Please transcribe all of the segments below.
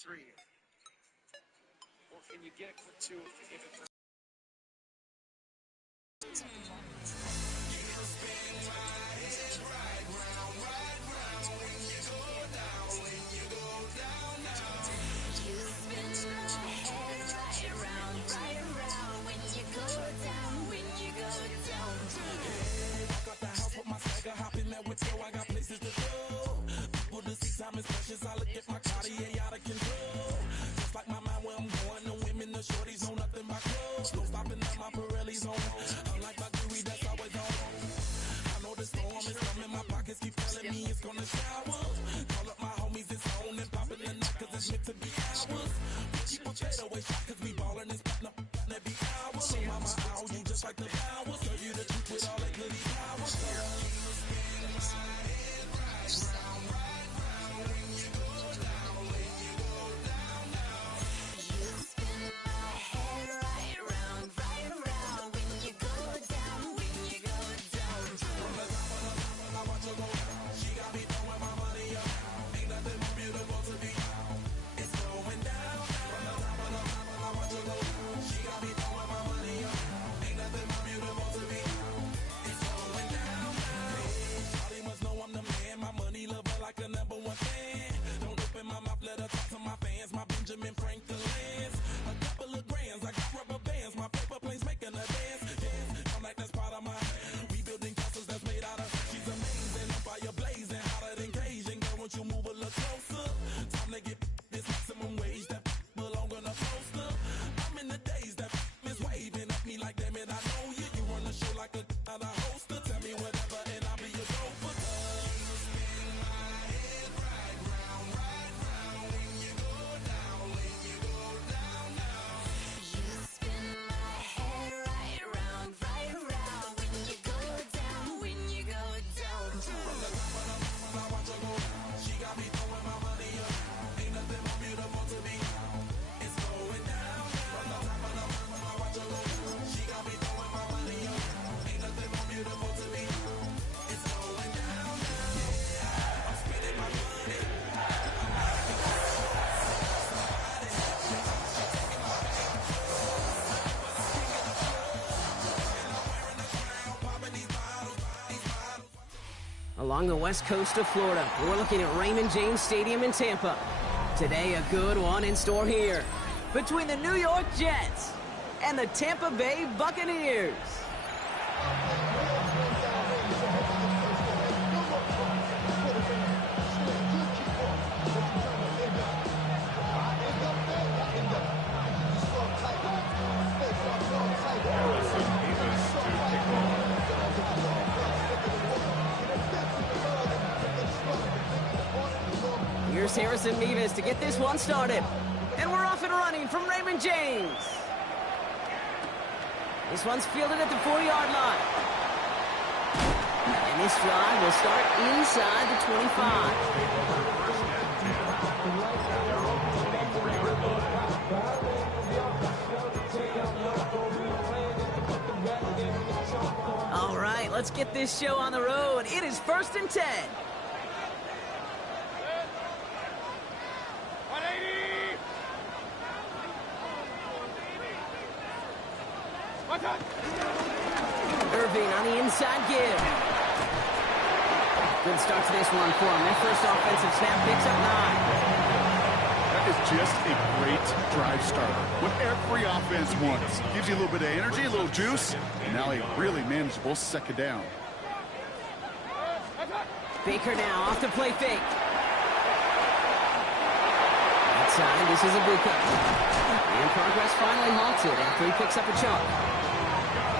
3. Or can you get a quick 2 if you give it for... I got places to go. People to see, time is precious. I look at my Cartier out of control. Just like my mind where I'm going. The women, the shorties know nothing but clothes. No stopping at my Pirelli's on. Unlike my jewelry that's always on. I know the storm is coming. My pockets keep telling me it's gonna shower. Call up my homies, it's on and popping the night cause it's meant to be ours. We keep a fadeaway shot cause we ballin' and spittin' up every hour. So mama, ow, you just like the power. Serve you the truth with all that goody power. Along the west coast of Florida, we're looking at Raymond James Stadium in Tampa. Today, a good one in store here between the New York Jets and the Tampa Bay Buccaneers. Here's Harrison Mevis to get this one started. And we're off and running from Raymond James. This one's fielded at the 40-yard line. And this drive will start inside the 25. All right, let's get this show on the road. It is 1st and 10. Irving on the inside give. Good start to this one for him. Their first offensive snap picks up 9. That is just a great drive starter. What every offense wants. Gives you a little bit of energy, a little juice, and now a really manageable second down. Baker now off the play fake. Outside, this is a blue cut. And progress finally halted after he picks up a chunk.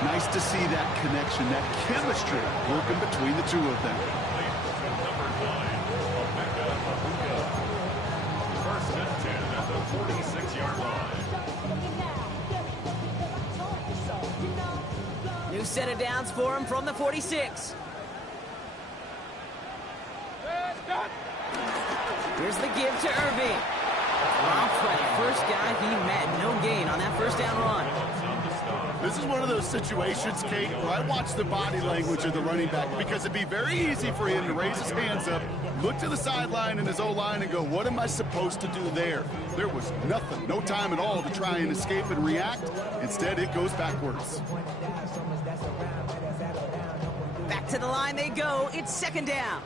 Nice to see that connection, that chemistry working between the two of them. First and 10 at the 46-yard line. New set of downs for him from the 46. Here's the give to Irving. Wow, first guy he met. No gain on that first down run. This is one of those situations, Kate, where I watch the body language of the running back because it'd be very easy for him to raise his hands up, look to the sideline in his O-line and go, what am I supposed to do there? There was nothing, no time at all to try and escape and react. Instead, it goes backwards. Back to the line they go. It's second down.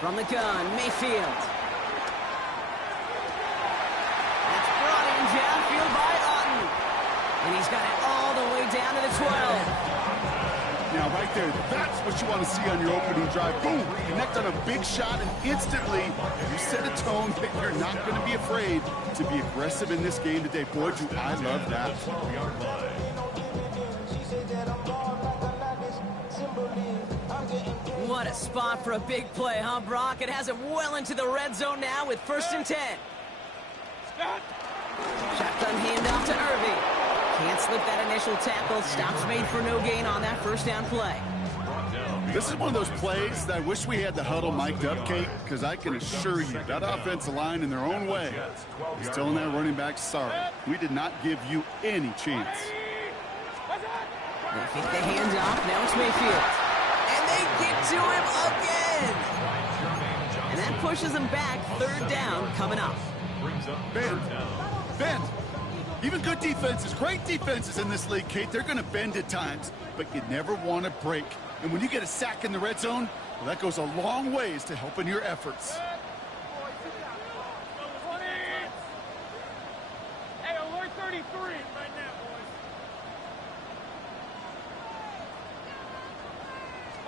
From the gun, Mayfield. It's brought in downfield by Otten. And he's got it all the way down to the 12. Now, right there, that's what you want to see on your opening drive. Boom! Connect on a big shot, and instantly you set a tone that you're not going to be afraid to be aggressive in this game today. Boy, do I love that. What a spot for a big play, huh, Brock? It has him well into the red zone now with 1st and 10. Shotgun handoff to Irving. Can't slip that initial tackle. Stops made for no gain on that 1st down play. This is one of those plays that I wish we had the huddle mic'd up, Kate, because I can assure you that offensive line in their own way is telling that running back, sorry, we did not give you any chance. They kick the handoff. Now it's Mayfield. And they get to him again. And that pushes him back. 3rd down coming up. Bend. Even good defenses, great defenses in this league, Kate, they're going to bend at times, but you never want to break. And when you get a sack in the red zone, well, that goes a long ways to helping your efforts. Hey, alert 33 right now,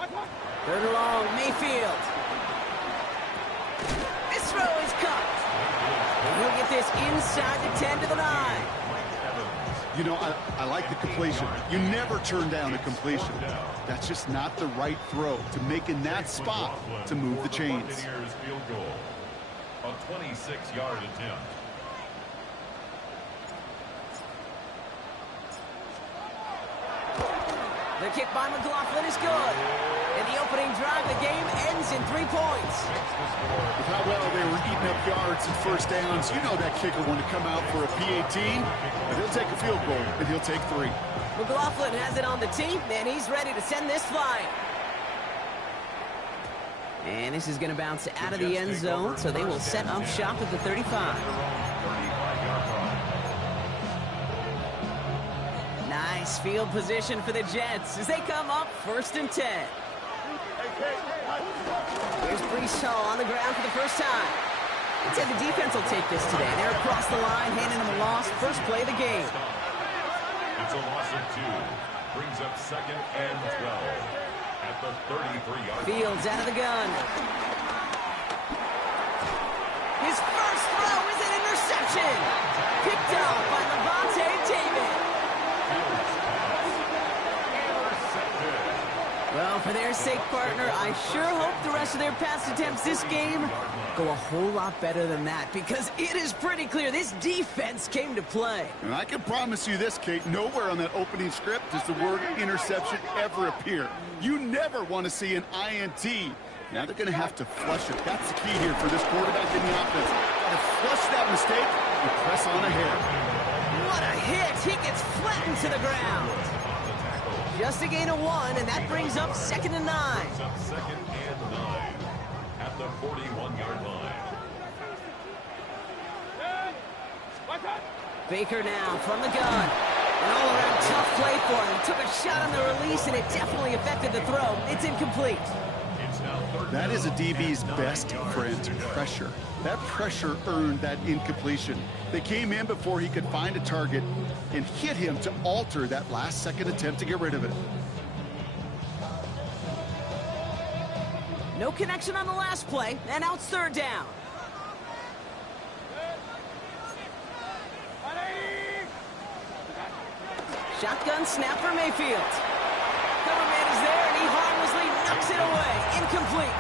boys. 3rd and long, Mayfield. This throw is cut. And he'll get this inside the 10 to the 9. You know, I like the completion. You never turn down a completion. That's just not the right throw to make in that spot to move the chains. Field goal. A 26-yard attempt. The kick by McLaughlin is good. In the opening drive, the game ends in 3 points. With how well they were eating up yards and 1st downs, you know that kicker wanted to come out for a PAT, but he'll take a field goal, and he'll take 3. McLaughlin has it on the tee, and he's ready to send this flying. And this is going to bounce out of the end zone, so they will set up shop at the 35. Nice field position for the Jets as they come up 1st and 10. Here's Brees Hall on the ground for the first time. I'd say the defense will take this today. They're across the line, handing them a loss. First play of the game. It's a loss of 2. Brings up 2nd and 12. At the 33-yard line. Fields out of the gun. His first throw is an interception. Picked off by Levante David. Well, for their sake, partner, I sure hope the rest of their pass attempts this game go a whole lot better than that, because it is pretty clear this defense came to play. And I can promise you this, Kate, nowhere on that opening script does the word interception ever appear. You never want to see an INT. Now they're going to have to flush it. That's the key here for this quarterback in the offense. Got to flush that mistake and press on ahead. What a hit! He gets flattened to the ground. Just a gain of 1, and that brings up 2nd and 9. 2nd and 9 at the 41-yard line. Baker now from the gun. An all-around tough play for him. Took a shot on the release, and it definitely affected the throw. It's incomplete. That is a DB's best friend, pressure. That pressure earned that incompletion. They came in before he could find a target and hit him to alter that last-second attempt to get rid of it. No connection on the last play, and now it's 3rd down. Shotgun snap for Mayfield. Cover man is there, and he harmlessly knocks it away. Incomplete.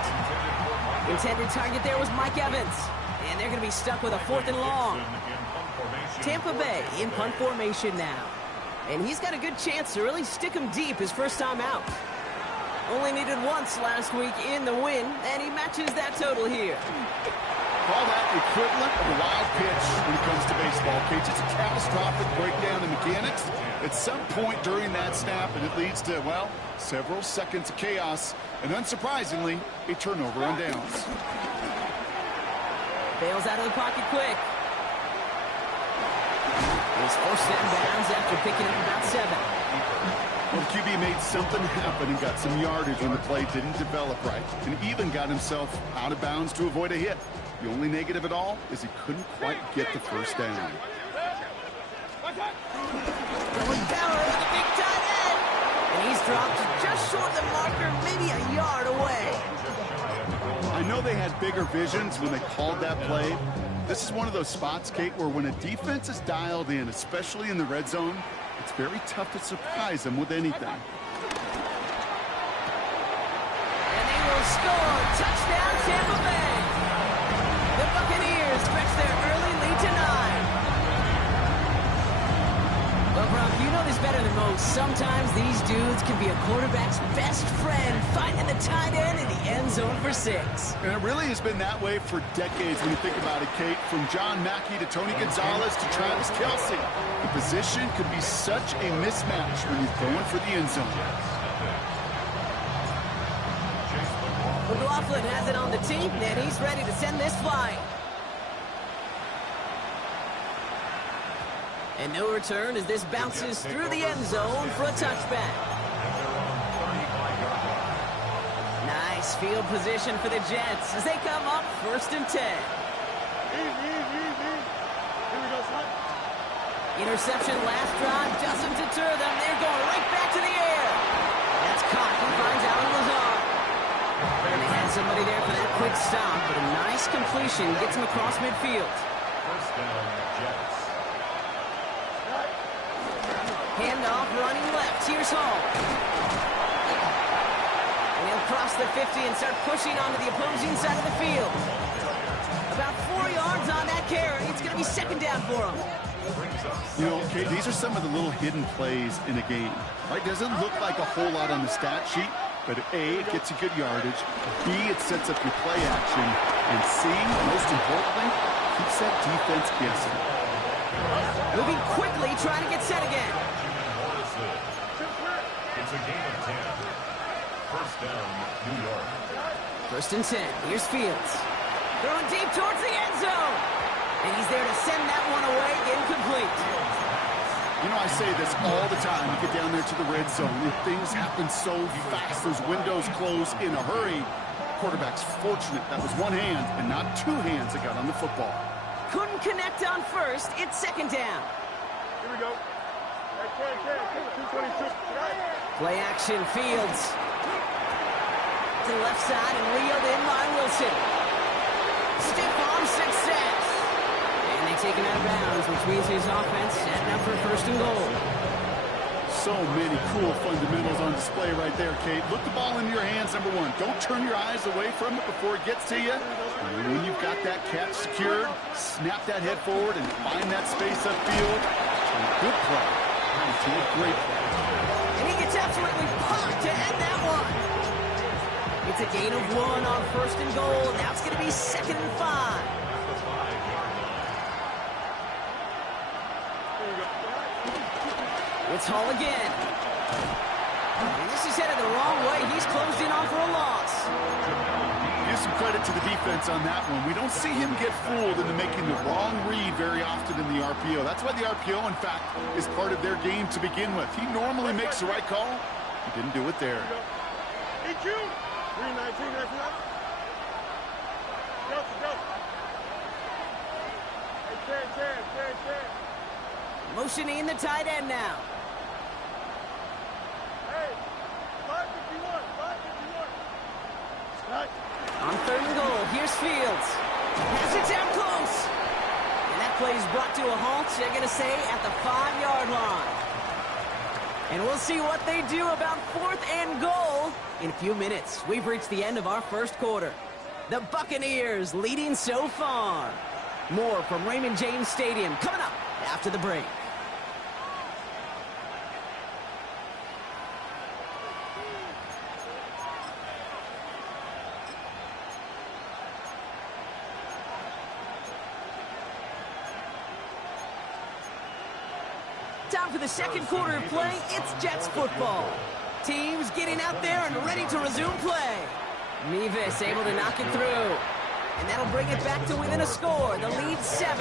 Intended target there was Mike Evans. And they're going to be stuck with a 4th and long. Tampa Bay in punt formation now. And he's got a good chance to really stick him deep his first time out. Only needed once last week in the win, and he matches that total here. Call that equivalent of a wild pitch when it comes to baseball, Cage. It's a catastrophic breakdown in mechanics at some point during that snap, and it leads to, well, several seconds of chaos, and unsurprisingly, a turnover on downs. Bails out of the pocket quick. He's forced down bounds after picking up about 7. Well, the QB made something happen and got some yardage when the play didn't develop right, and even got himself out of bounds to avoid a hit. The only negative at all is he couldn't quite get the first down. Going power with a big tight end. And he's dropped just short of the marker, maybe a yard away. I know they had bigger visions when they called that play. This is one of those spots, Kate, where when a defense is dialed in, especially in the red zone, it's very tough to surprise them with anything. And they will score. Touchdown, Tampa Bay. The Buccaneers stretch their early lead to 9. Well, Brock, you know this better than most. Sometimes these dudes can be a quarterback's best friend, finding the tight end in the end zone for 6. And it really has been that way for decades when you think about it, Kate. From John Mackey to Tony Gonzalez to Travis Kelce. The position could be such a mismatch when he's going for the end zone. McLaughlin has it on the tee, and he's ready to send this flying. And no return as this bounces through the end zone for a touchback. Nice field position for the Jets as they come up 1st and 10. Interception last drive doesn't deter them. They're going right back to the air. That's caught. He finds Alan Lazard. And they had somebody there for that quick stop, but a nice completion gets him across midfield. First down, Jets. Handoff running left. Here's Hall. And he'll cross the 50 and start pushing onto the opposing side of the field. About 4 yards on that carry. It's going to be 2nd down for him. You know, Kate, these are some of the little hidden plays in a game. Right? Doesn't look like a whole lot on the stat sheet, but A, it gets you good yardage. B, it sets up your play action. And C, most importantly, keeps that defense guessing. Moving quickly, trying to get set again. It's a game of 10. First down, New York. 1st and 10. Here's Fields. Throwing deep towards the end zone. And he's there to send that one away, incomplete. You know, I say this all the time. You get down there to the red zone, and things happen so fast. Those windows close in a hurry. Quarterback's fortunate that was one hand and not 2 hands that got on the football. Couldn't connect on 1st. It's 2nd down. Here we go. 222. Play action, Fields. To the left side and reeled in by Wilson. Stiff arm success. And they take him out of bounds, which means his offense setting up for 1st and goal. So many cool fundamentals on display right there, Kate. Look the ball in your hands, number 1. Don't turn your eyes away from it before it gets to you. And when you've got that catch secured, snap that head forward and find that space upfield. Good play. It's a great play. And he gets absolutely pumped to end that one. It's a gain of 1 on 1st and goal. Now it's going to be 2nd and 5. It's Hall again. And this is headed the wrong way. He's closed in on for a loss. Give some credit to the defense on that one. We don't see him get fooled into making the wrong read very often in the RPO. That's why the RPO, in fact, is part of their game to begin with. He normally makes the right call. He didn't do it there. Hey, Q. 319, that's enough. Go. Hey, 10. Motioning the tight end now. Hey, 551. On 3rd and goal, here's Fields. Has it down close. And that play is brought to a halt, they're going to say, at the 5-yard line. And we'll see what they do about 4th and goal in a few minutes. We've reached the end of our 1st quarter. The Buccaneers leading so far. More from Raymond James Stadium coming up after the break. time for the second quarter of play. It's Jets football. Teams getting out there and ready to resume play. Mevis able to knock it through. And that'll bring it back to within a score. The lead's 7.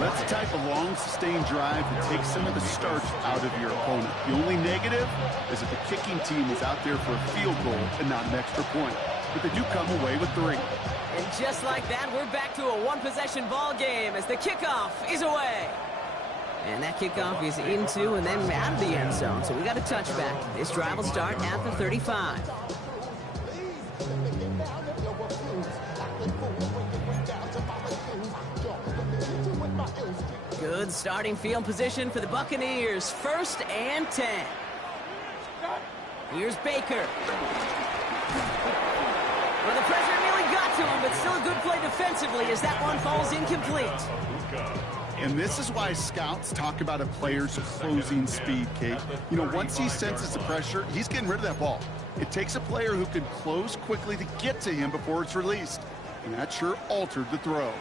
That's the type of long, sustained drive that takes some of the starch out of your opponent. The only negative is that the kicking team is out there for a field goal and not an extra point. But they do come away with 3. And just like that, we're back to a one-possession ball game as the kickoff is away. And that kickoff is into and then out of the end zone. So we got a touchback. This drive will start at the 35. Good starting field position for the Buccaneers. 1st and 10. Here's Baker. Well, the pressure nearly got to him, but still a good play defensively as that one falls incomplete. And this is why scouts talk about a player's closing speed, Kate. You know, once he senses the pressure, he's getting rid of that ball. It takes a player who can close quickly to get to him before it's released. And that sure altered the throw.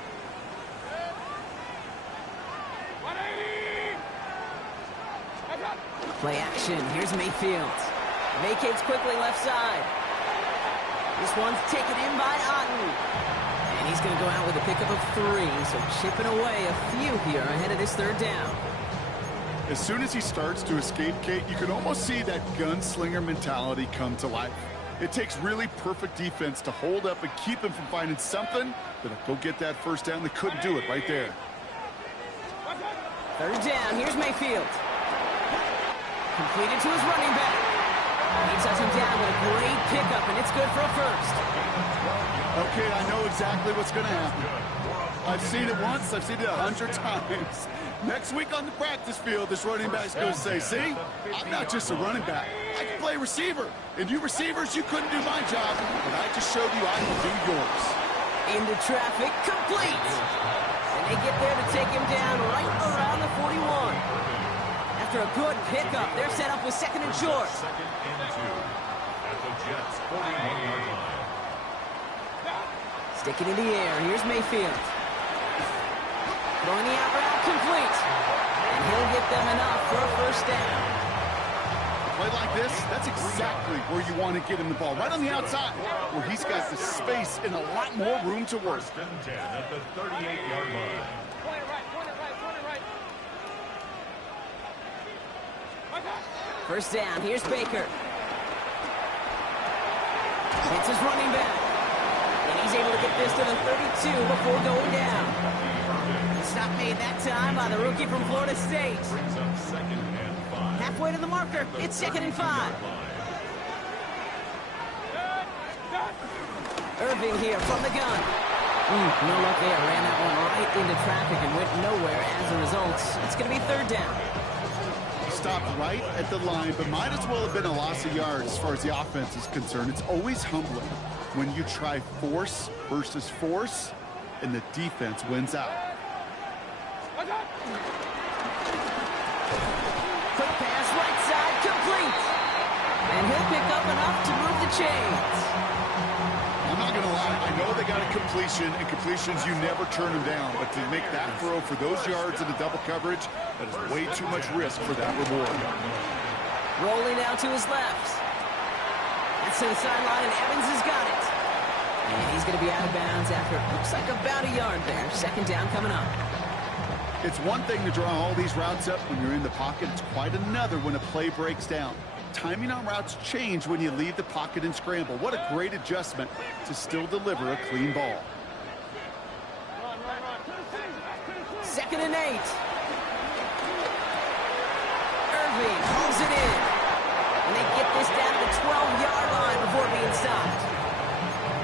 Play action. Here's Mayfield. Vacates quickly left side. This one's taken in by Otten. And he's going to go out with a pickup of 3. So chipping away a few here ahead of this 3rd down. As soon as he starts to escape, Kate, you can almost see that gunslinger mentality come to life. It takes really perfect defense to hold up and keep him from finding something that'll go get that 1st down. They couldn't do it right there. 3rd down. Here's Mayfield. Completed to his running back. He touches him down with a great pickup, and it's good for a 1st. Okay, I know exactly what's going to happen. I've seen it once. I've seen it 100 times. Next week on the practice field, this running back's going to say, see, I'm not just a running back. I can play receiver. And you receivers, you couldn't do my job, but I just showed you I can do yours. Into traffic, complete. And they get there to take him down right around the 41. After a good pickup, they're set up with 2nd and short. 2nd and 2 at the Jets' 41-yard line. Sticking in the air, here's Mayfield. Throwing the out route, complete. And he'll get them enough for a 1st down. A play like this, that's exactly where you want to get him the ball, right on the outside, where he's got the space and a lot more room to work. 1st and 10 at the 38-yard line. Point it right. 1st down, here's Baker. It's his running back. And he's able to get this to the 32 before going down. Stop made that time by the rookie from Florida State. Brings up 2nd and 5. Halfway to the marker, it's 2nd and 5. Irving here from the gun. No luck there, ran that one right into traffic and went nowhere as a result. It's going to be 3rd down. Stopped right at the line, but might as well have been a loss of yards as far as the offense is concerned. It's always humbling when you try force versus force, and the defense wins out. Quick pass, right side, complete. And he'll pick up enough to move the chains. I'm not going to lie, I know they got a completion, and completions, you never turn them down. But to make that throw for those yards in the double coverage, that is way too much risk for that reward. Rolling out to his left. That's to the sideline, and Evans has got it. And he's going to be out of bounds after it looks like about a yard there. 2nd down coming up. It's one thing to draw all these routes up when you're in the pocket. It's quite another when a play breaks down. Timing on routes change when you leave the pocket and scramble. What a great adjustment to still deliver a clean ball. 2nd and 8. Irving pulls it in. And they get this down to the 12-yard line before being stopped.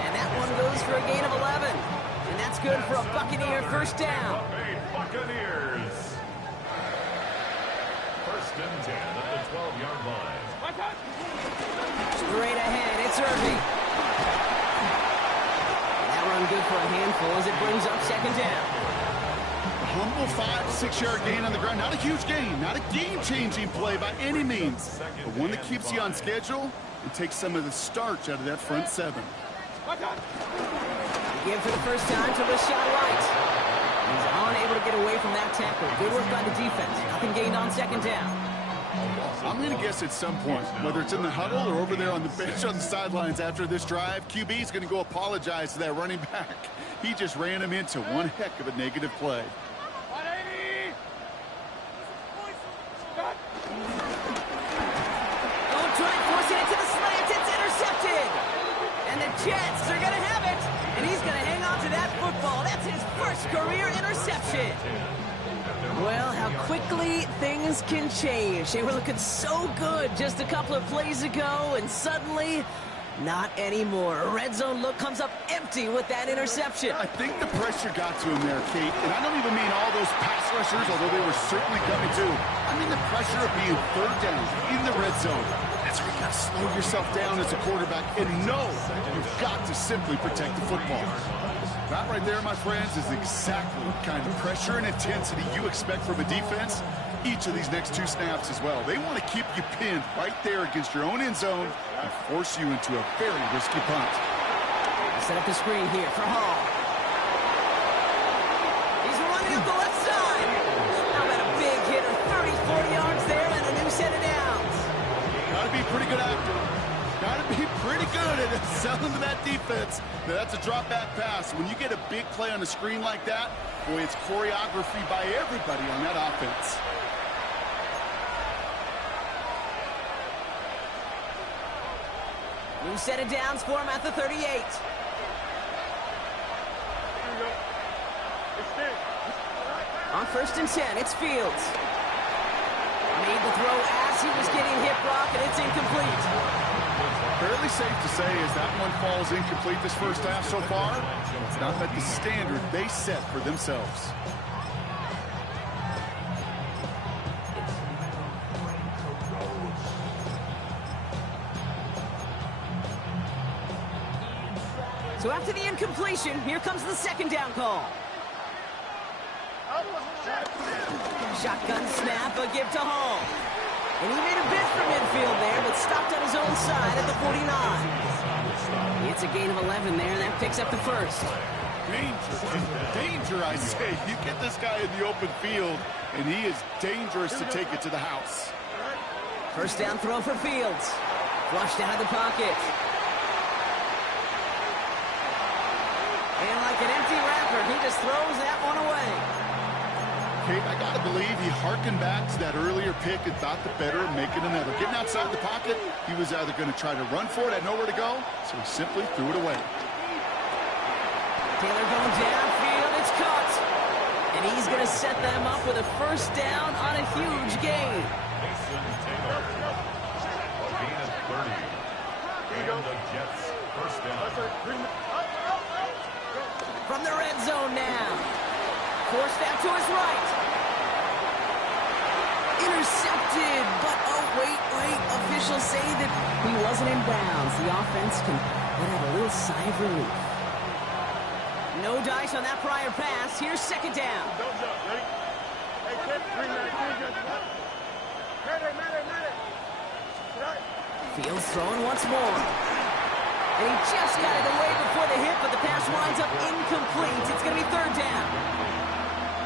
And that one goes for a gain of 11. And that's good for a Buccaneer 1st down. Buccaneers. 1st and 10 at the 12-yard line. Straight ahead, it's Irving. That run good for a handful as it brings up 2nd down. A humble 5 to 6 yard gain on the ground. Not a huge gain, not a game-changing play by any means, but one that keeps you on schedule and takes some of the starch out of that front 7. Again for the 1st time to Rashad White. He's unable to can't get away from that tackle. Good work by the defense. Nothing gained on second down. I'm going to guess at some point, whether it's in the huddle or over there on the bench on the sidelines after this drive, QB is going to go apologize to that running back. He just ran him into one heck of a negative play. And the Jets are going to have it. And he's going to hang on to that football. That's his first career interception. Well, how quickly things can change. They were looking so good just a couple of plays ago, and suddenly, not anymore. A red zone look comes up empty with that interception. I think the pressure got to him there, Kate. And I don't even mean all those pass rushers, although they were certainly coming too. I mean the pressure of being third down in the red zone. That's where you got to slow yourself down as a quarterback and know you've got to simply protect the football. That right there, my friends, is exactly the kind of pressure and intensity you expect from a defense each of these next two snaps as well. They want to keep you pinned right there against your own end zone and force you into a very risky punt. Set up the screen here for Hall. He's running up the left side. How about a big hit of 30, 40 yards there and a new set of downs. Got to be pretty good actor. Got to be pretty good at selling to that defense. Now, that's a drop back pass. When you get a big play on the screen like that, boy, it's choreography by everybody on that offense. New set of downs for him at the 38. On 1st and 10, it's Fields. Made the throw as he was getting hit block, and it's incomplete. Fairly safe to say as that one falls incomplete this first half so far, it's not met the standard they set for themselves. So after the incompletion, here comes the second down call. Shotgun snap, a give to Hall. And he made a bid for midfield there, but stopped on his own side at the 49. It's a gain of 11 there, and that picks up the first. Danger, I say. You get this guy in the open field, and he is dangerous to take it to the house. First down throw for Fields. Flushed out of the pocket. And like an empty wrapper, he just throws that one away. Kate, I got to believe he hearkened back to that earlier pick and thought the better of making another. Getting outside the pocket, he was either going to try to run for it, had nowhere to go, so he simply threw it away. Taylor going downfield, it's caught. And he's going to set them up with a first down on a huge gain. Mason Taylor, a gain of 30. And the Jets first down. From the red zone now. Forced out to his right. Intercepted, but oh, wait. Officials say that he wasn't in bounds. The offense can let out a little sigh of relief. No dice on that prior pass. Here's second down. Fields throwing once more. And he just got it away before the hit, but the pass winds up incomplete. It's going to be third down.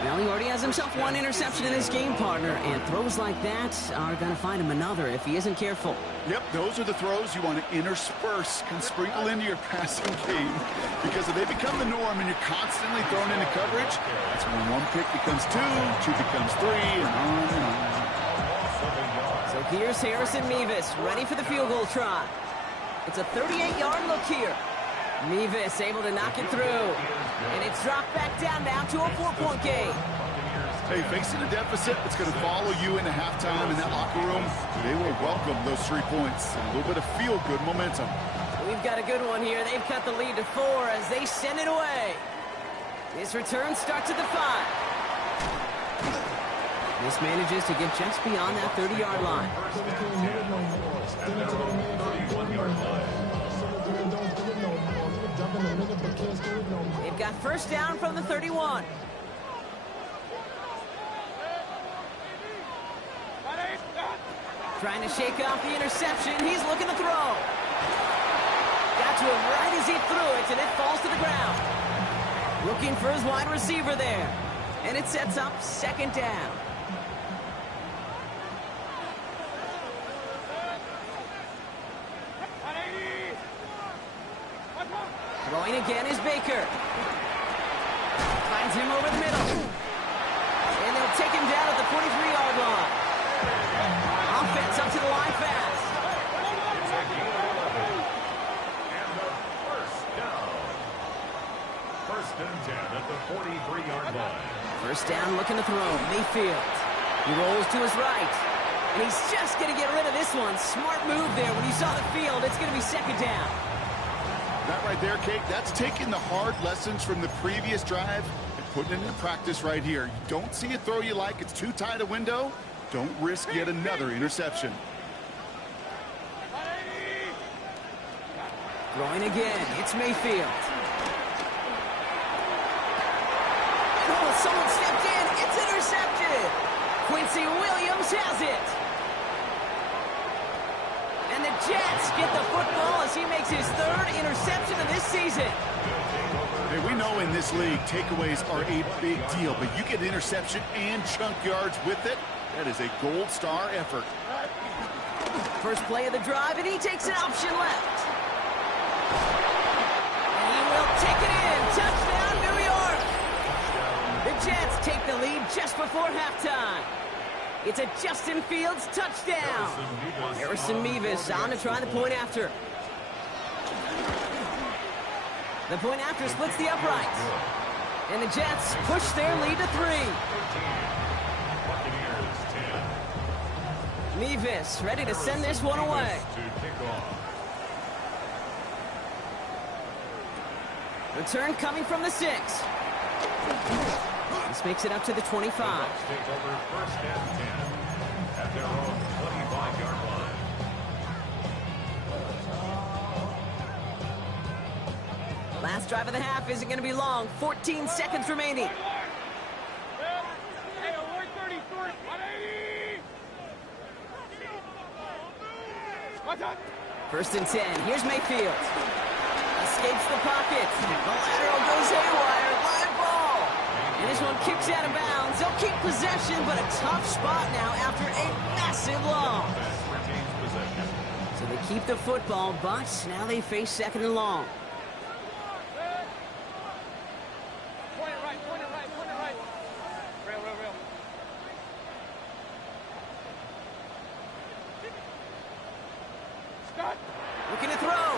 Well, he already has himself one interception in his game, partner, and throws like that are going to find him another if he isn't careful. Yep, those are the throws you want to intersperse and sprinkle into your passing game, because if they become the norm and you're constantly thrown into coverage, that's when one pick becomes two becomes three, and on and on. So here's Harrison Mevis, ready for the field goal try. It's a 38-yard look here. Mevis able to knock it through. And it's dropped back down now to a 4-point game. Hey, facing a deficit, it's going to follow you into halftime in that locker room. They will welcome those 3 points and a little bit of feel-good momentum. We've got a good one here. They've cut the lead to 4 as they send it away. This return starts at the 5. This manages to get just beyond that 30-yard line. They've got first down from the 31. Trying to shake off the interception. He's looking to throw. Got to him right as he threw it, and it falls to the ground. Looking for his wide receiver there. And it sets up second down. Throwing again is Baker. Finds him over the middle. And they'll take him down at the 43-yard line. Offense up to the line fast. It's a gain of 11. And the first down. First and 10 at the 43-yard line. First down, looking to throw. Mayfield. He rolls to his right. And he's just going to get rid of this one. Smart move there. When you saw the field, it's going to be second down. That right there, Kate, that's taking the hard lessons from the previous drive and putting it into practice right here. You don't see a throw you like, it's too tight a window. Don't risk yet another interception. Throwing again, it's Mayfield. Oh, someone stepped in. It's intercepted. Quincy Williams has it. And the Jets get the football as he makes his third interception of this season. Hey, we know in this league, takeaways are a big deal, but you get interception and chunk yards with it. That is a gold star effort. First play of the drive, and he takes an option left. And he will take it in. Touchdown, New York. The Jets take the lead just before halftime. It's a Justin Fields touchdown. Harrison Mevis on to try the point after. The point after splits the uprights. And the Jets push their lead to 3. Mevis ready to send this one away. Return coming from the 6. This makes it up to the 25. Take over first and 10 at their own 25-yard line. Last drive of the half isn't going to be long. 14 seconds remaining. First and 10. Here's Mayfield. Escapes the pocket. The lateral goes haywire. Live ball. And this one kicks out of bounds. They'll keep possession, but a tough spot now after a massive loss. So they keep the football, but now they face second and long. Point it right. Real. Scott. Looking to throw.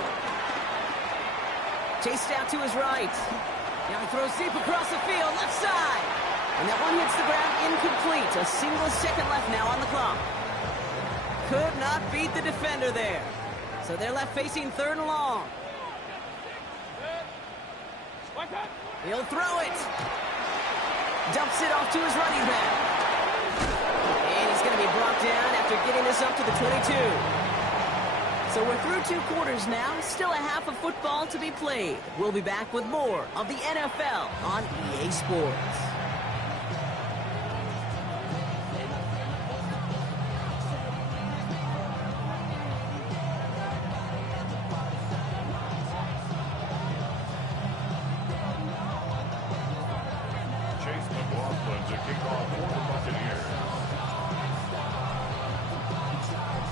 Chased out to his right. Now he throws deep across the field, left side. And that one hits the ground incomplete. A single second left now on the clock. Could not beat the defender there. So they're left facing third and long. He'll throw it. Dumps it off to his running back. And he's going to be brought down after getting this up to the 22. So we're through 2 quarters now. Still a half of football to be played. We'll be back with more of the NFL on EA Sports. Chase McLaughlin to kick off for the Buccaneers.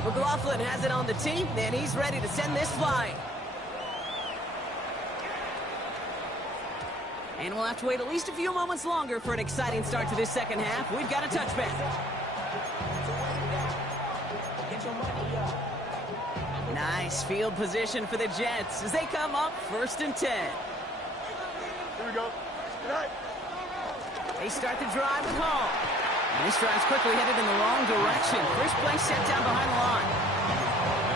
McLaughlin has it on the team, and he's ready to send this flying. And we'll have to wait at least a few moments longer for an exciting start to this second half. We've got a touchback. Nice field position for the Jets as they come up first and 10. Here we go. They start the drive with Hall. And this drive's quickly headed in the wrong direction. First play set down behind the line.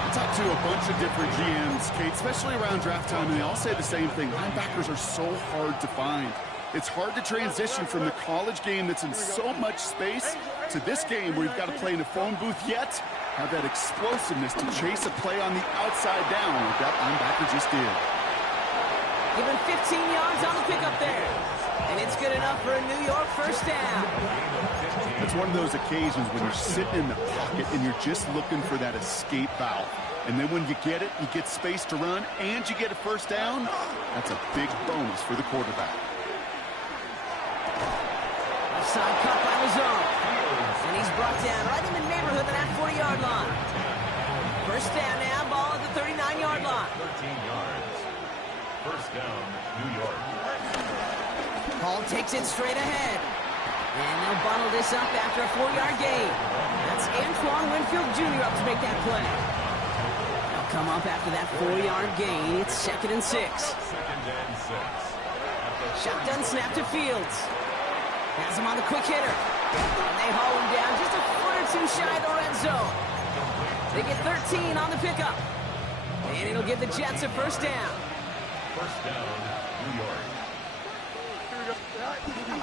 I talked to a bunch of different GMs, Kate, especially around draft time, and they all say the same thing. Linebackers are so hard to find. It's hard to transition from the college game that's in so much space to this game where you've got to play in a phone booth yet have that explosiveness to chase a play on the outside down like that linebacker just did. Given 15 yards on the pickup there. And it's good enough for a New York first down. It's one of those occasions when you're sitting in the pocket and you're just looking for that escape valve. And then when you get it, you get space to run, and you get a first down. That's a big bonus for the quarterback. A Offside cut by Rizzo. And he's brought down right in the neighborhood of that 40-yard line. First down now, ball at the 39-yard line. 13 yards. First down, New York. Hall takes it straight ahead. And they'll bundle this up after a 4-yard gain. That's Antoine Winfield Jr. up to make that play. They'll come up after that 4-yard gain. It's 2nd and 6. Second and 6. Shotgun snap to Fields. Has him on the quick hitter. And they haul him down just a foot or two shy of the red zone. They get 13 on the pickup. And it'll give the Jets a first down. First down, New York.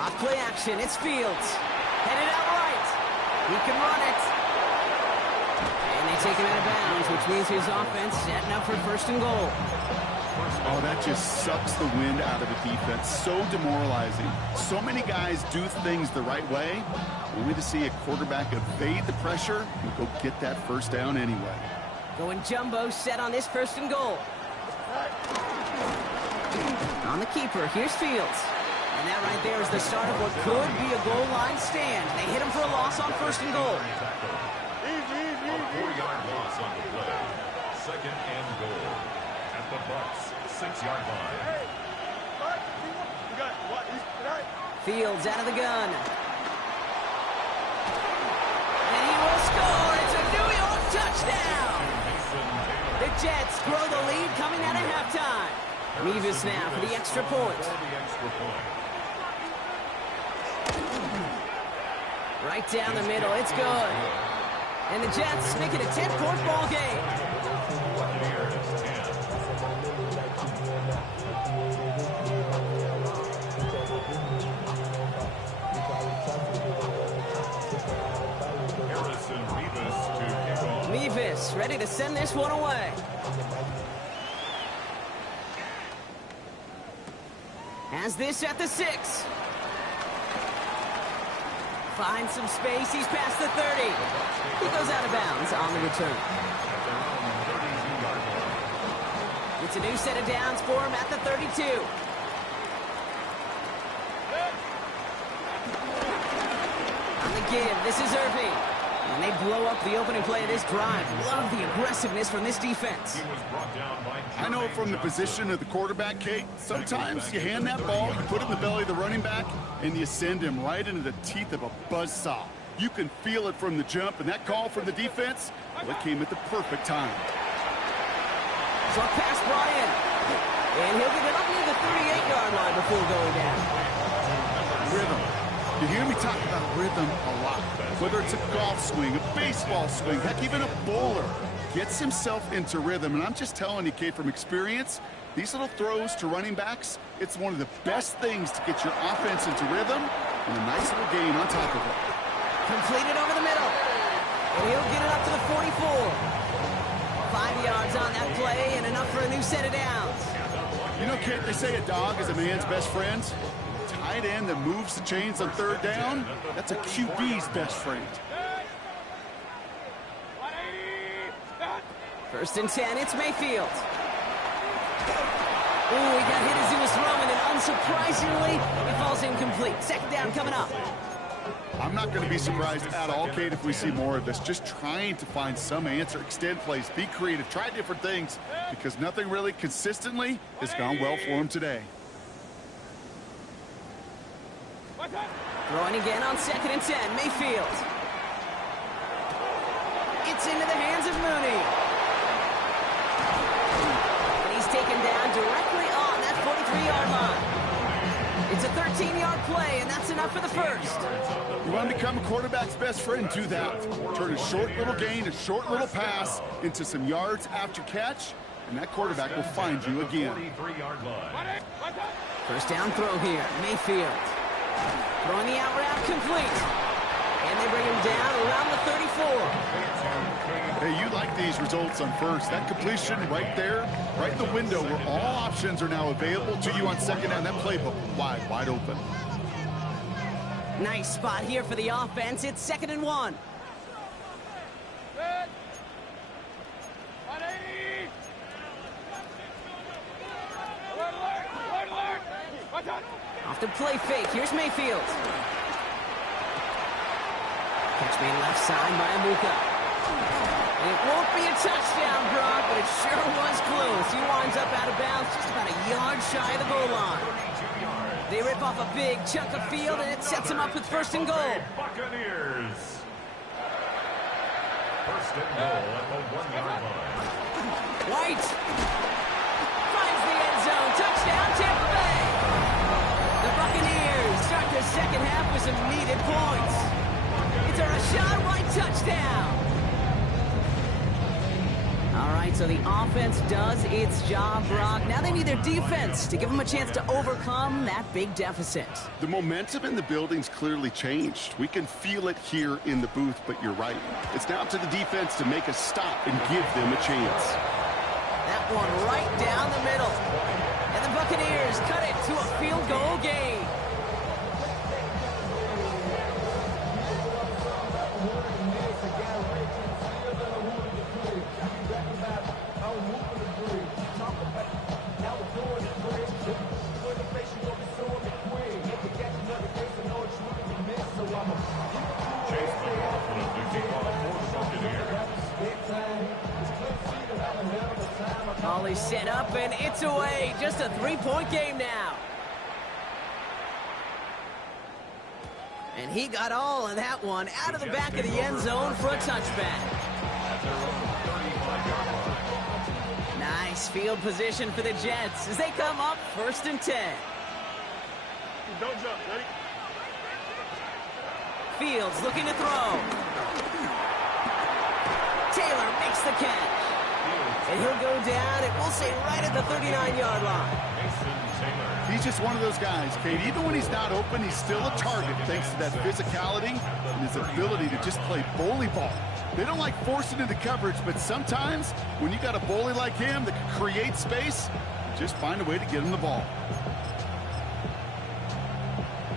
Off play action, it's Fields. Headed out right. He can run it. And they take him out of bounds, which means his offense setting up for first and goal. Oh, that just sucks the wind out of the defense. So demoralizing. So many guys do things the right way, only to see a quarterback evade the pressure and go get that first down anyway. Going jumbo set on this first and goal. On the keeper, here's Fields. And that right there is the start of what could be a goal line stand. They hit him for a loss on first and goal. A 4-yard loss on the play. Second and goal. At the Bucs, 6-yard line. Fields out of the gun. And he will score. It's a New York touchdown. The Jets grow the lead coming out of halftime. Mevis now for the extra point. Right down the middle, it's good. And the Jets make it a 10-point ball game. Mevis ready to send this one away. Has this at the 6. Finds some space. He's past the 30. He goes out of bounds on the return. It's a new set of downs for him at the 32. On the give, this is Irving. And they blow up the opening play of this drive. Love the aggressiveness from this defense. I know from the position of the quarterback, Kate, sometimes you hand that ball, you put it in the belly of the running back, and you send him right into the teeth of a buzzsaw. You can feel it from the jump, and that call from the defense, well, it came at the perfect time. Short pass brought in. And he'll get it up near the 38-yard line before going down. Rhythm. You hear me talk about rhythm a lot. Whether it's a golf swing, a baseball swing, heck, even a bowler gets himself into rhythm. And I'm just telling you, Kate, from experience, these little throws to running backs, it's one of the best things to get your offense into rhythm and a nice little gain on top of it. Completed over the middle. And he'll get it up to the 44. 5 yards on that play and enough for a new set of downs. You know, Kate, they say a dog is a man's best friend. Tight end that moves the chains on third down, that's a QB's best friend. First and 10, it's Mayfield. Ooh, he got hit as he was throwing, and unsurprisingly, he falls incomplete. Second down coming up. I'm not going to be surprised at all, Kate, if we see more of this. Just trying to find some answer, extend plays, be creative, try different things, because nothing really consistently has gone well for him today. Throwing again on 2nd and 10, Mayfield. It's into the hands of Mooney. And he's taken down directly on that 43-yard line. It's a 13-yard play, and that's enough for the first. You want to become a quarterback's best friend, do that. Turn a short little gain, a short little pass into some yards after catch, and that quarterback will find you again. First down throw here, Mayfield. Throwing the out route complete. And they bring him down around the 34. Hey, you like these results on first. That completion right there, right in the window where all options are now available to you on second down. That playbook wide open. Nice spot here for the offense. It's 2nd and 1. Off the play fake. Here's Mayfield. Catch made left side by Bucs. It won't be a touchdown, Brock, but it sure was close. He winds up out of bounds just about a yard shy of the goal line. They rip off a big chunk of field, and it sets him up with first and goal. Buccaneers. First and goal at the 1-yard line. White finds the end zone. Touchdown, Tampa Bay. The Buccaneers start their second half with some needed points. It's a Rashad White touchdown. All right, so the offense does its job, Brock. Now they need their defense to give them a chance to overcome that big deficit. The momentum in the building's clearly changed. We can feel it here in the booth, but you're right. It's now up to the defense to make a stop and give them a chance. That one right down the middle. And the Buccaneers cut it to a field goal game. Ollie set up, and it's away. Just a three-point game now. And he got all of that one out of the back of the end zone for a touchback. Nice field position for the Jets as they come up 1st and 10. Don't jump, ready? Fields looking to throw. Taylor makes the catch. And he'll go down, and we'll say right at the 39-yard line. He's just one of those guys, Kate. Even when he's not open, he's still a target thanks to that physicality and his ability to just play bully ball. They don't like forcing into coverage, but sometimes when you got a bully like him that can create space, just find a way to get him the ball.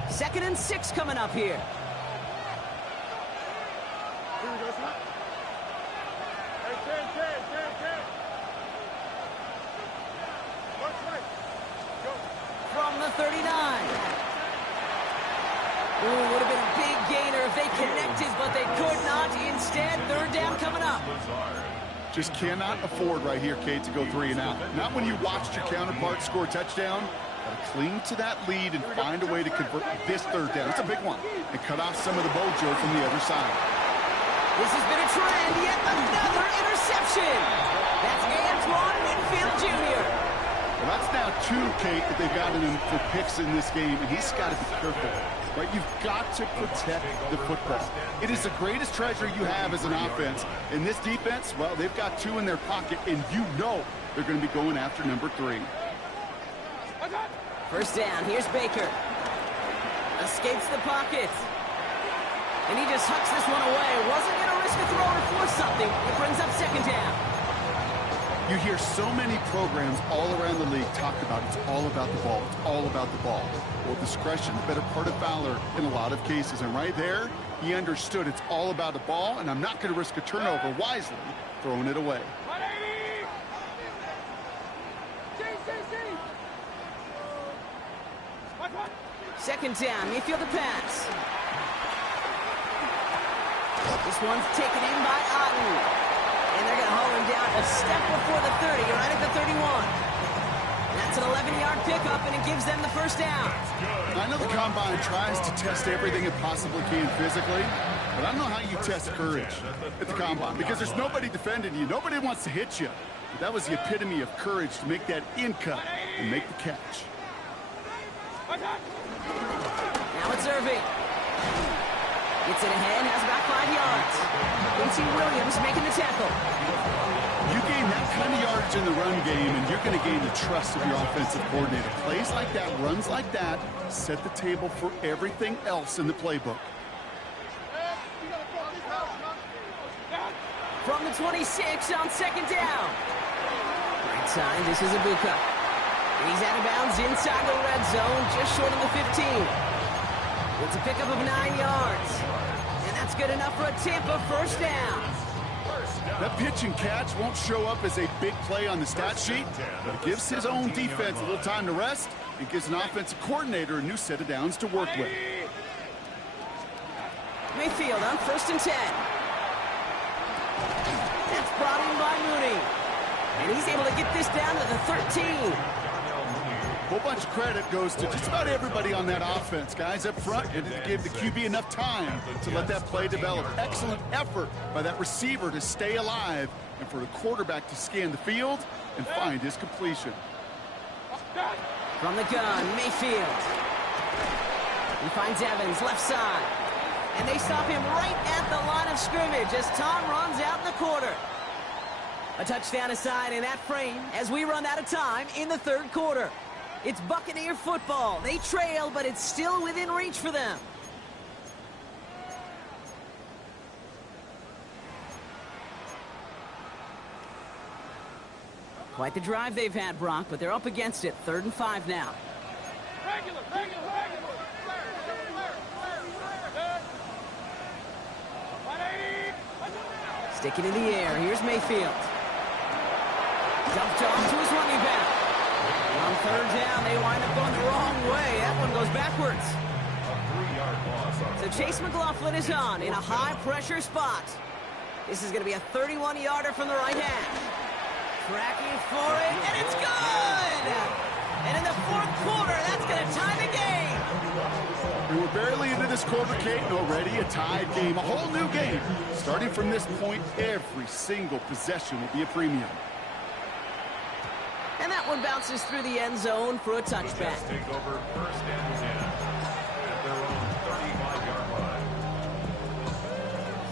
2nd and 6 coming up here. From the 39. Ooh, would have been a big gainer if they connected, but they could not. Instead, 3rd down coming up. Just cannot afford right here, Kate, to go 3 and out. Not when you watched your counterpart score a touchdown. Gotta cling to that lead and find a way to convert this 3rd down. It's a big one. And cut off some of the mojo from the other side. This has been a trend. Yet another interception. That's Antoine Winfield Jr. Well, that's now 2, Kate, that they've gotten him for picks in this game, and he's got to be careful. Right? You've got to protect the football. It is the greatest treasure you have as an offense. And this defense, well, they've got 2 in their pocket, and you know they're going to be going after number 3. 1st down. Here's Baker. Escapes the pocket. And he just hucks this one away. Wasn't going to risk a throw or force something. It brings up 2nd down. You hear so many programs all around the league talk about it's all about the ball. It's all about the ball. Well, discretion, the better part of valor in a lot of cases. And right there, he understood it's all about the ball, and I'm not going to risk a turnover wisely, throwing it away. 2nd down. Mayfield the pass. This one's taken in by Otten. And they're going to haul him down a step before the 30, right at the 31. That's an 11-yard pickup, and it gives them the 1st down. I know the Combine tries to test everything it possibly can physically, but I don't know how you test courage at the Combine because there's nobody defending you. Nobody wants to hit you. But that was the epitome of courage to make that in cut and make the catch. Now it's Irving. Gets it ahead, has about 5 yards. Quincy Williams making the tackle. You gain that kind of yardage in the run game, and you're going to gain the trust of your offensive coordinator. Plays like that, runs like that, set the table for everything else in the playbook. From the 26 on 2nd down. Right side, this is Bucs. And he's out of bounds inside the red zone, just short of the 15. It's a pickup of 9 yards. And that's good enough for a Tampa 1st down. That pitch and catch won't show up as a big play on the stat sheet, but it gives his own defense a little time to rest and gives an offensive coordinator a new set of downs to work with. Mayfield on 1st and 10. That's brought in by Mooney. And he's able to get this down to the 13. A whole bunch of credit goes to just about everybody on that offense. Guys up front, it gave the QB enough time to let that play develop. Excellent effort by that receiver to stay alive and for the quarterback to scan the field and find his completion. From the gun, Mayfield. He finds Evans, left side. And they stop him right at the line of scrimmage as Tom runs out in the quarter. A touchdown aside in that frame as we run out of time in the 3rd quarter. It's Buccaneer football. They trail, but it's still within reach for them. Quite the drive they've had, Brock, but they're up against it. 3rd and 5 now. Sticking in the air. Here's Mayfield. Dumped off to his running back. On 3rd down, they wind up going the wrong way. That one goes backwards. So Chase McLaughlin is on in a high-pressure spot. This is going to be a 31-yarder from the right hand. Tracking for it, and it's good! And in the 4th quarter, that's going to tie the game. We were barely into this quarter, Kate, and already a tied game, a whole new game. Starting from this point, every single possession will be a premium. And that one bounces through the end zone for a touchback. Take over 1st and 10 at their own 35-yard line.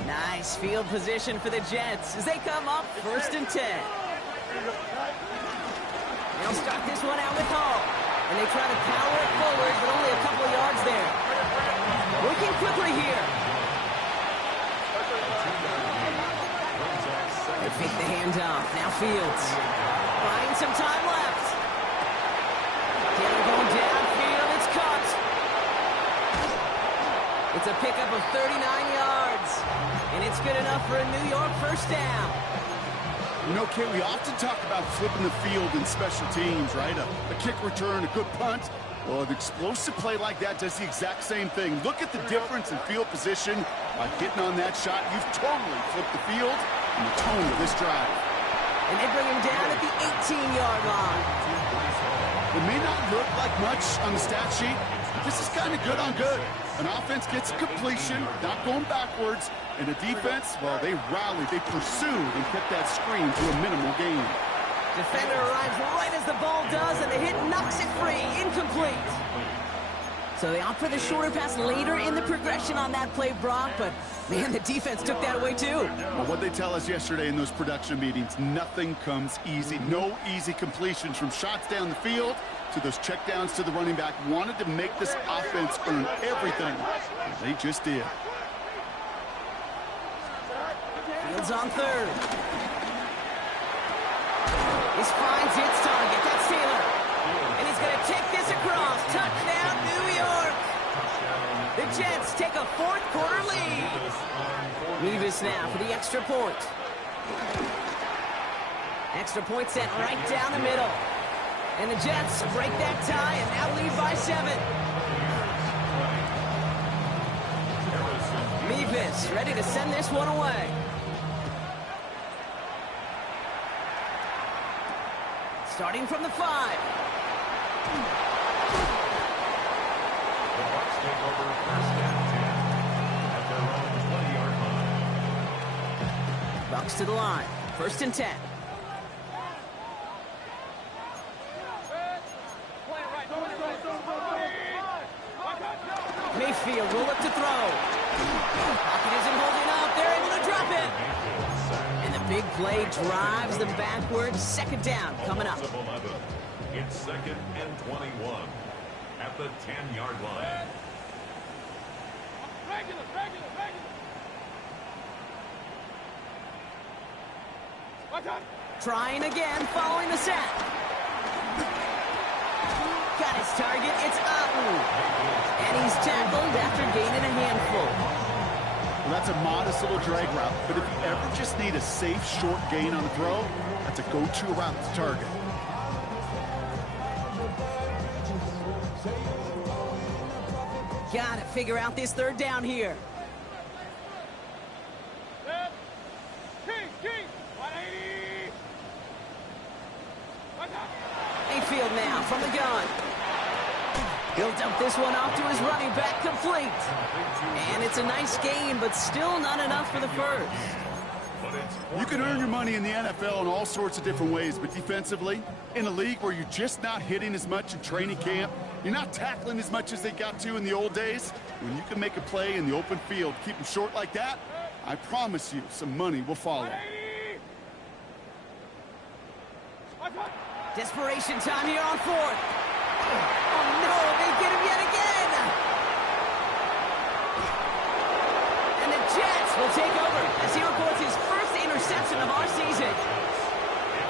Nice field position for the Jets as they come up 1st and 10. They'll start this one out with Hall. And they try to power it forward, but only a couple of yards there. Working quickly here. They fake the handoff. Now Fields. Buying some time left. Taylor going downfield. It's caught. It's a pickup of 39 yards. And it's good enough for a New York 1st down. You know, Kate, we often talk about flipping the field in special teams, right? A kick return, a good punt. Well, an explosive play like that does the exact same thing. Look at the difference in field position. By hitting on that shot, you've totally flipped the field and the tone of this drive. And they bring him down at the 18-yard line. It may not look like much on the stat sheet, but this is kind of good on good. An offense gets a completion, not going backwards, and the defense, well, they rallied, they pursued, and kept that screen to a minimal gain. Defender arrives right as the ball does, and the hit knocks it free. Incomplete. So they opt for the shorter pass later in the progression on that play, Brock, but, man, the defense took that away, too. Well, what they tell us yesterday in those production meetings, nothing comes easy. No easy completions from shots down the field to those checkdowns to the running back. Wanted to make this offense earn everything. They just did. Fields on 3rd. This finds its target. That's Taylor. And he's going to take this across. Touchdown, New York. The Jets take a 4th quarter lead. Mevis now for the extra point. Extra point sent right down the middle. And the Jets break that tie and now lead by 7. Mevis ready to send this one away. Starting from the 5. The Bucs take over 1st and 10 at their own 20-yard line. Bucs to the line. 1st and 10. Mayfield will look to throw. Pocket isn't holding up. They're able to drop it. And the big play drives them backwards. 2nd down coming up. It's 2nd and 21 at the 10-yard line. Trying again following the sack. Got his target. It's Otten. And he's tackled after gaining a handful. Well, that's a modest little drag route, but if you ever just need a safe, short gain on the throw, that's a go-to route to target. Gotta figure out this 3rd down here. backfield now from the gun. He'll dump this one off to his running back, complete. And it's a nice gain, but still not enough for the first. You can earn your money in the NFL in all sorts of different ways, but defensively, in a league where you're just not hitting as much in training camp, you're not tackling as much as they got to in the old days, when you can make a play in the open field, keep them short like that, I promise you some money will follow. Desperation time here on fourth. Oh no, they get him yet again. And the Jets will take over as he records his first interception of our season.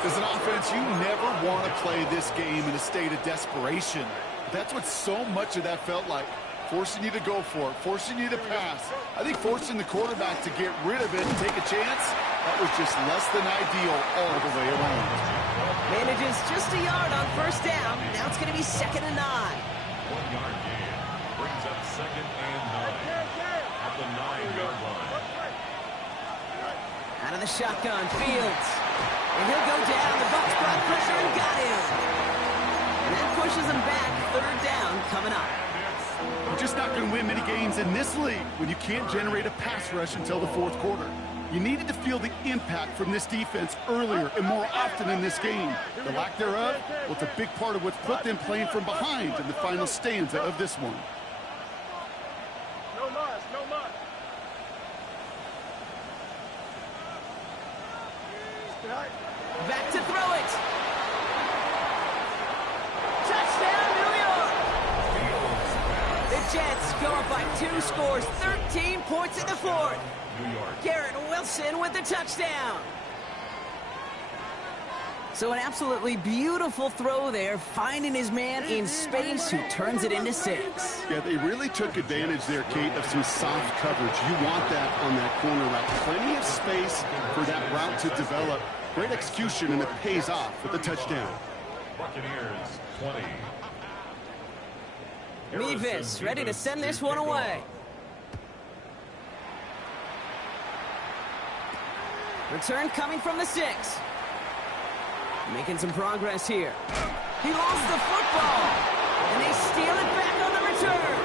As an offense, you never want to play this game in a state of desperation. That's what so much of that felt like. Forcing you to go for it, forcing you to pass. I think forcing the quarterback to get rid of it and take a chance, that was just less than ideal all the way around. Manages just a yard on first down. Now it's going to be 2nd and 9. 1-yard gain brings up 2nd and 9 at the 9-yard line. Out of the shotgun, Fields. And he'll go down. The Bucs brought pressure and got him. And that pushes him back. 3rd down coming up. You're just not going to win many games in this league when you can't generate a pass rush until the 4th quarter. You needed to feel the impact from this defense earlier and more often in this game. The lack thereof, well, it's a big part of what's put them playing from behind in the final stanza of this one. No mas, no mas. Back to throw it. Touchdown, New York. The Jets go up by 2 scores, 13 points in the 4th. Garrett Wilson with the touchdown. So an absolutely beautiful throw there, finding his man in space who turns it into 6. Yeah, they really took advantage there, Kate, of some soft coverage. You want that on that corner route. Plenty of space for that route to develop. Great execution, and it pays off with the touchdown. Buccaneers 20. Mevis ready to send this one away. Return coming from the 6. Making some progress here. He lost the football. And they steal it back on the return.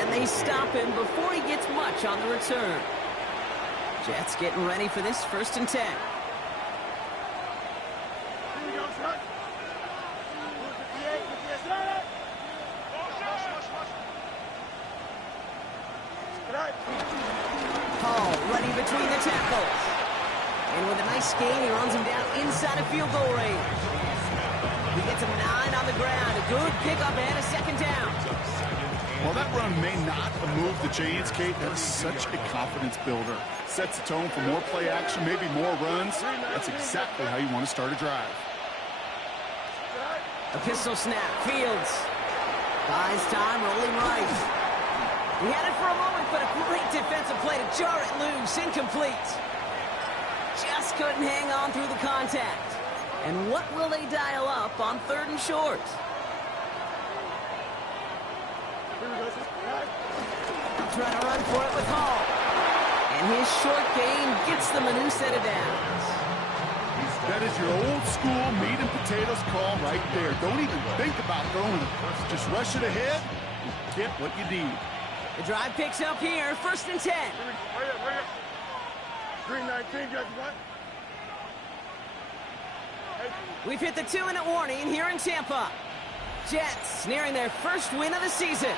And they stop him before he gets much on the return. Jets getting ready for this 1st and 10. Hall running between the tackles. And with a nice gain, he runs him down inside of field goal range. He gets him 9 on the ground. A good pickup and a 2nd down. While that run may not have moved the chains, Kate, that's such a confidence builder. Sets the tone for more play action, maybe more runs. That's exactly how you want to start a drive. A pistol snap. Fields. Buys time, rolling right. He had it for a moment, but a great defensive play to jar it loose. Incomplete. Just couldn't hang on through the contact. And what will they dial up on 3rd and short? Trying to run for it with Hall. And his short gain gets them a new set of downs. That is your old school meat and potatoes call right there. Don't even think about throwing it. Just rush it ahead and get what you need. The drive picks up here, 1st and 10. Green 19, got what? We've hit the 2-minute warning here in Tampa. Jets nearing their 1st win of the season.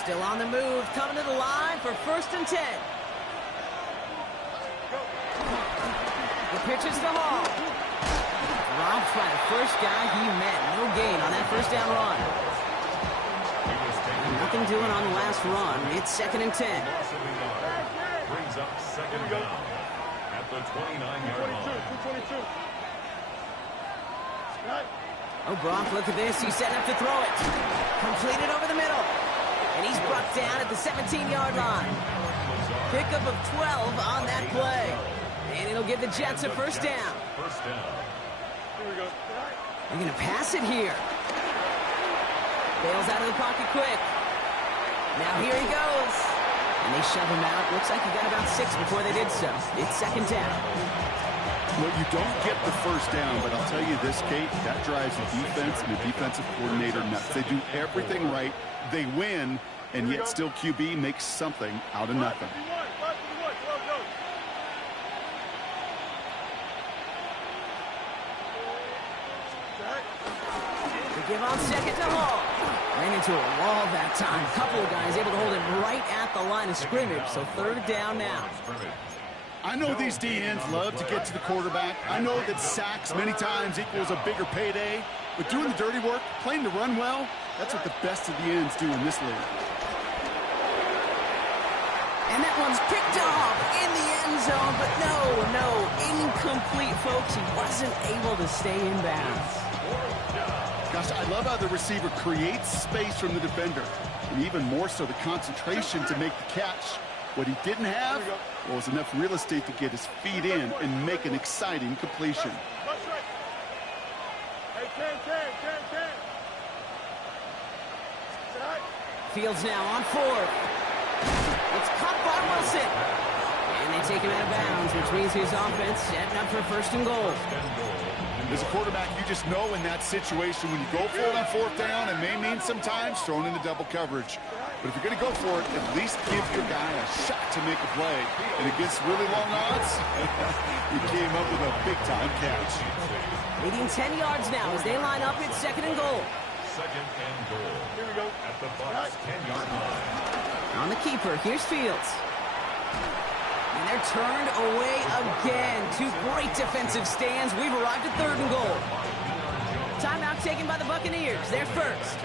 Still on the move, coming to the line for 1st and 10. The pitch is to Hall. Robbed by the first guy he met. No gain on that 1st down run. Nothing doing on the last run. It's 2nd and 10. Brings up 2nd down at the 29-yard line. Oh, Brock, look at this. He's setting up to throw it. Completed over the middle. And he's brought down at the 17-yard line. Pickup of 12 on that play. And it'll give the Jets a 1st down. First down. They're going to pass it here. Bails out of the pocket quick. Now here he goes. And they shove him out. Looks like he got about 6 before they did so. It's 2nd down. Well, you don't get the first down, but I'll tell you this, Kate, that drives the defense and the defensive coordinator nuts. They do everything right. They win, and yet still QB makes something out of nothing. They give on second to Hall. Ran into a wall that time. A couple of guys able to hold him right at the line of scrimmage, so third down now. I know these DNs love to get to the quarterback. I know that sacks many times equals a bigger payday, but doing the dirty work, playing to run well, that's what the best of the ends do in this league. And that one's picked off in the end zone, but no, incomplete, folks. He wasn't able to stay in bounds. Gosh, I love how the receiver creates space from the defender, and even more so the concentration to make the catch. What he didn't have was enough real estate to get his feet in and make an exciting completion. Fields now on fourth. It's caught by Wilson. And they take him out of bounds, which means his offense setting up for first and goal. As a quarterback, you just know in that situation when you go for it on fourth down, it may mean sometimes thrown into double coverage. But if you're going to go for it, at least give your guy a shot to make a play. And against really long odds, he came up with a big-time catch. Leading 10 yards now as they line up at second and goal. Second and goal. Here we go. At the Bucs 10-yard line. On the keeper, here's Fields. And they're turned away again. Two great defensive stands. We've arrived at third and goal. Timeout taken by the Buccaneers. They're first.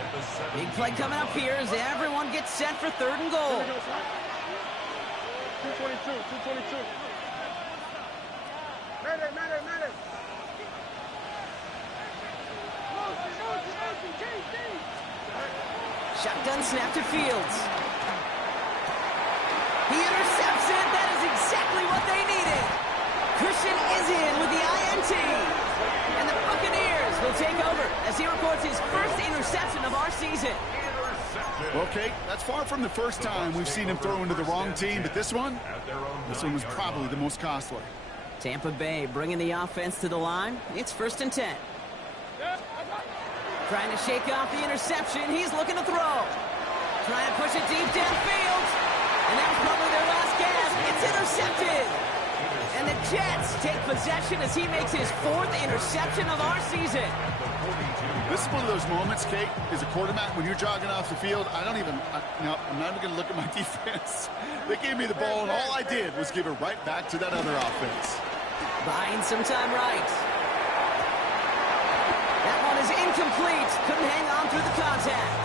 Big play coming up here as everyone gets set for third and goal. 222. Madden. Shotgun snap to Fields. He intercepts it. That is exactly what they needed. Christian is in with the INT. And the Buccaneers will take over as he records his first interception of our season. Okay, that's far from the first time we've seen him throw into the wrong team, but this one was probably the most costly. Tampa Bay bringing the offense to the line. It's first and 10. Trying to shake off the interception. He's looking to throw. Trying to push it deep downfield. And that was probably their last gasp. It's intercepted. And the Jets take possession as he makes his fourth interception of our season. This is one of those moments, Kate, as a quarterback, when you're jogging off the field, I'm not even going to look at my defense. They gave me the ball, and all I did was give it right back to that other offense. Buying some time right. That one is incomplete. Couldn't hang on through the contact.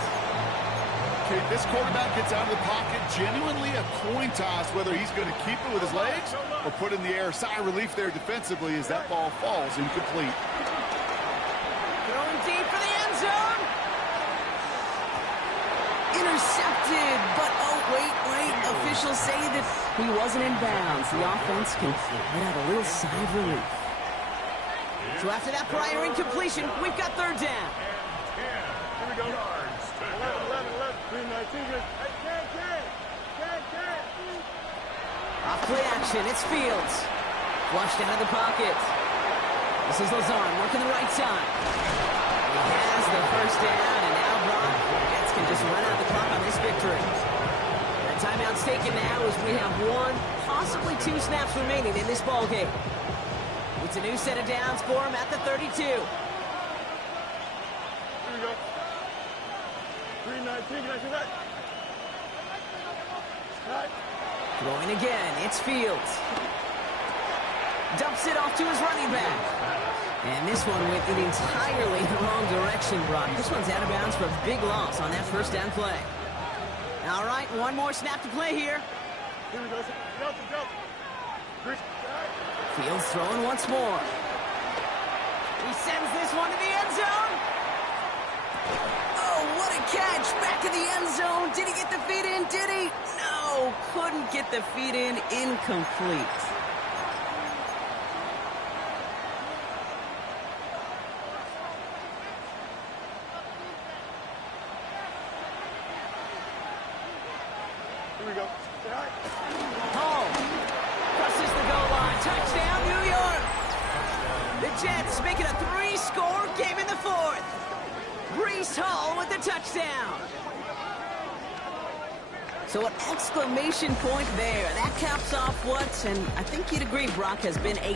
Okay, this quarterback gets out of the pocket, genuinely a coin toss, whether he's going to keep it with his legs or put it in the air. Sigh of relief there defensively as that ball falls incomplete. Throwing deep for the end zone. Intercepted, but oh, wait. Officials say that he wasn't in bounds. The offense can let out a little sigh of relief. So after that prior incompletion, we've got third down. Here we go. 11. 319. Off play action, it's Fields. Flushed out of the pocket. This is Lazarn working the right side. He has the first down, and now Brock Jets can just run out the clock on this victory. The timeout's taken now as we have one, possibly two snaps remaining in this ball game. It's a new set of downs for him at the 32. Here we go. 319. Throwing again, it's Fields. Dumps it off to his running back. And this one went in entirely the wrong direction, Brock. This one's out of bounds for a big loss on that first down play. All right, one more snap to play here. Here we go. Go. Fields throwing once more. He sends this one to the end zone. Oh, what a catch. Back to the end zone. Did he get the feet in? Did he? No, couldn't get the feet in. Incomplete. Here we go. Hall crosses the goal line. Touchdown, New York. Jets make it a 3-score game in the fourth. Brees Hall with the touchdown. So an exclamation point there. That caps off what, and I think you'd agree, Brock, has been a